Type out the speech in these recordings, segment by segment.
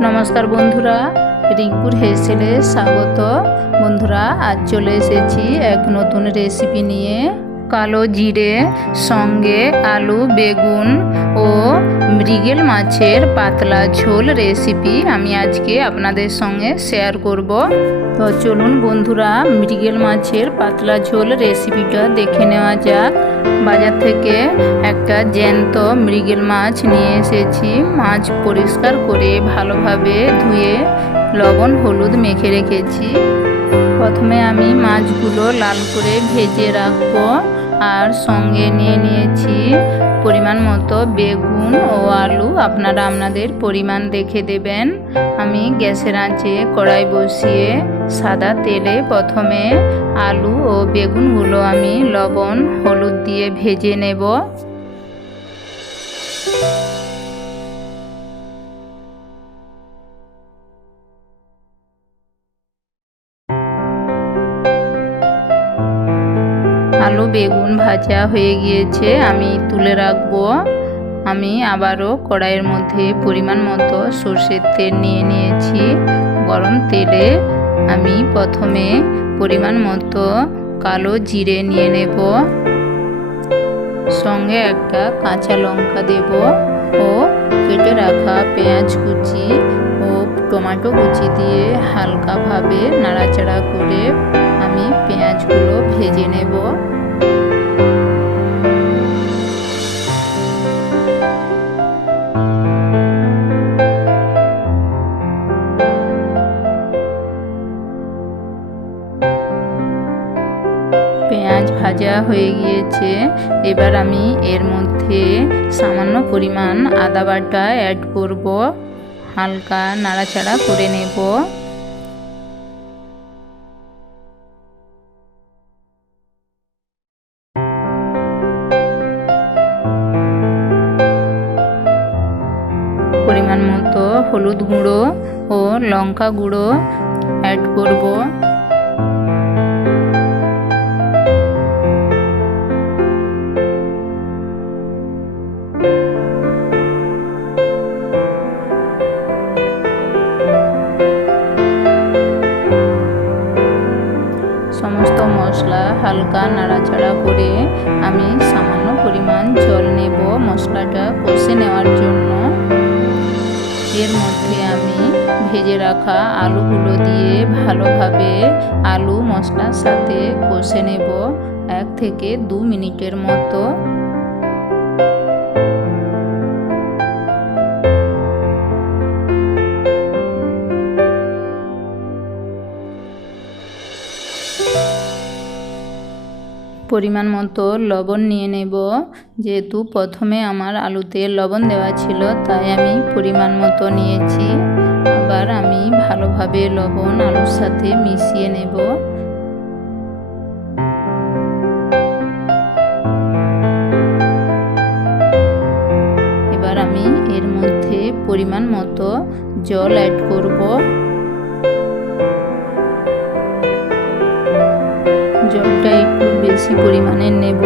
নমস্কার বন্ধুরা রিঙ্কুর হেসেলে স্বাগত। বন্ধুরা আজ চলে এসেছি এক নতুন রেসিপি নিয়ে। কালো জিরে, সঙ্গে আলু, বেগুন ও মৃগেল মাছের পাতলা ঝোল রেসিপি আমি আজকে আপনাদের সঙ্গে শেয়ার করব। তো চলুন বন্ধুরা, মৃগেল মাছের পাতলা ঝোল রেসিপিটা দেখে নেওয়া যাক। বাজার থেকে একটা জ্যান্ত মৃগেল মাছ নিয়ে এসেছি। মাছ পরিষ্কার করে ভালোভাবে ধুয়ে লবণ, হলুদ মেখে রেখেছি। প্রথমে আমি মাছগুলো লাল করে ভেজে রাখব আর সঙ্গে নিয়ে নিয়েছি পরিমাণ মতো বেগুন ও আলু। আপনারা আপনাদের পরিমাণ দেখে দেবেন। আমি গ্যাসের আঁচে কড়াই বসিয়ে সাদা তেলে প্রথমে আলু ও বেগুনগুলো আমি লবণ, হলুদ দিয়ে ভেজে নেব। বেগুন ভাজা হয়ে গিয়েছে, আমি তুলে রাখব। আমি আবারও কড়াইয়ের মধ্যে পরিমাণ মতো সর্ষের তেল নিয়ে নিয়েছি। গরম তেলে আমি প্রথমে পরিমাণ মতো কালো জিরে নিয়ে নেব। সঙ্গে একটা কাঁচা লঙ্কা দেব ও কেটে রাখা পেঁয়াজ কুচি ও টমেটো কুচি দিয়ে হালকাভাবে নাড়াচাড়া করে ভাজা হয়ে গিয়েছে। এবার আমি এর মধ্যে সামান্য পরিমাণ আদা বাটা অ্যাড করব। হালকা নাড়াচাড়া করে নেব। পরিমাণ মতো হলুদ গুঁড়ো ও লঙ্কা গুঁড়ো অ্যাড করব। হালকা নাড়াচাড়া করে আমি সামান্য পরিমাণ জল নেব মশলাটা কষে নেওয়ার জন্য। এর মধ্যে আমি ভেজে রাখা আলুগুলো দিয়ে ভালোভাবে আলু মশলার সাথে কষে নেব। এক থেকে দু মিনিটের মতো। পরিমাণ মতো লবণ নিয়ে নেব। যেহেতু প্রথমে আমার আলুতে লবণ দেওয়া ছিল, তাই আমি পরিমাণ মতো নিয়েছি। আবার আমি ভালোভাবে লবণ আলুর সাথে মিশিয়ে নেব। এবার আমি এর মধ্যে পরিমাণ মতো জল অ্যাড করব। জলটা একটু বেশি পরিমাণে নেব।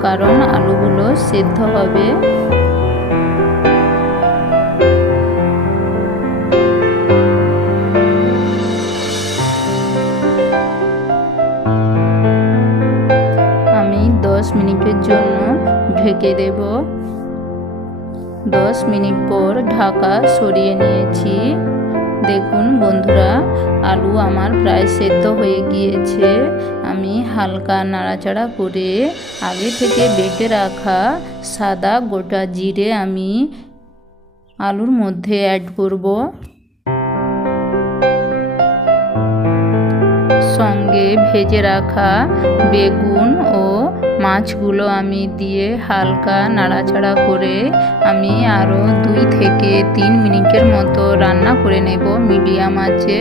কারণ আলুগুলো সেদ্ধ হবে। আমি দশ মিনিটের জন্য ঢেকে দেব। দশ মিনিট পর ঢাকা সরিয়ে নিয়েছি। দেখুন বন্ধুরা, আলু আমার প্রায় সেদ্ধ হয়ে গিয়েছে। আমি হালকা নাড়াচাড়া করে আগে থেকে বেটে রাখা সাদা গোটা জিরে আমি আলুর মধ্যে অ্যাড করব। সঙ্গে ভেজে রাখা বেগুন মাছগুলো আমি দিয়ে হালকা নাড়াচাড়া করে আমি আরও দুই থেকে তিন মিনিটের মতো রান্না করে নেব মিডিয়াম আছে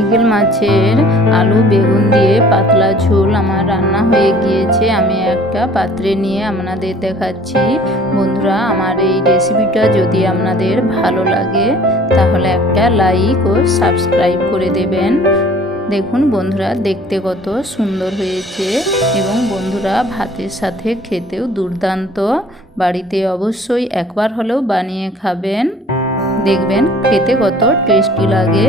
মৃগেল মাছের আলু, বেগুন দিয়ে পাতলা ঝোল আমার রান্না হয়ে গিয়েছে। আমি একটা পাত্রে নিয়ে আপনাদের দেখাচ্ছি। বন্ধুরা, আমার এই রেসিপিটা যদি আপনাদের ভালো লাগে, তাহলে একটা লাইক ও সাবস্ক্রাইব করে দেবেন। দেখুন বন্ধুরা, দেখতে কত সুন্দর হয়েছে এবং বন্ধুরা, ভাতের সাথে খেতেও দুর্দান্ত। বাড়িতে অবশ্যই একবার হলেও বানিয়ে খাবেন। দেখবেন খেতে কত টেস্টি লাগে।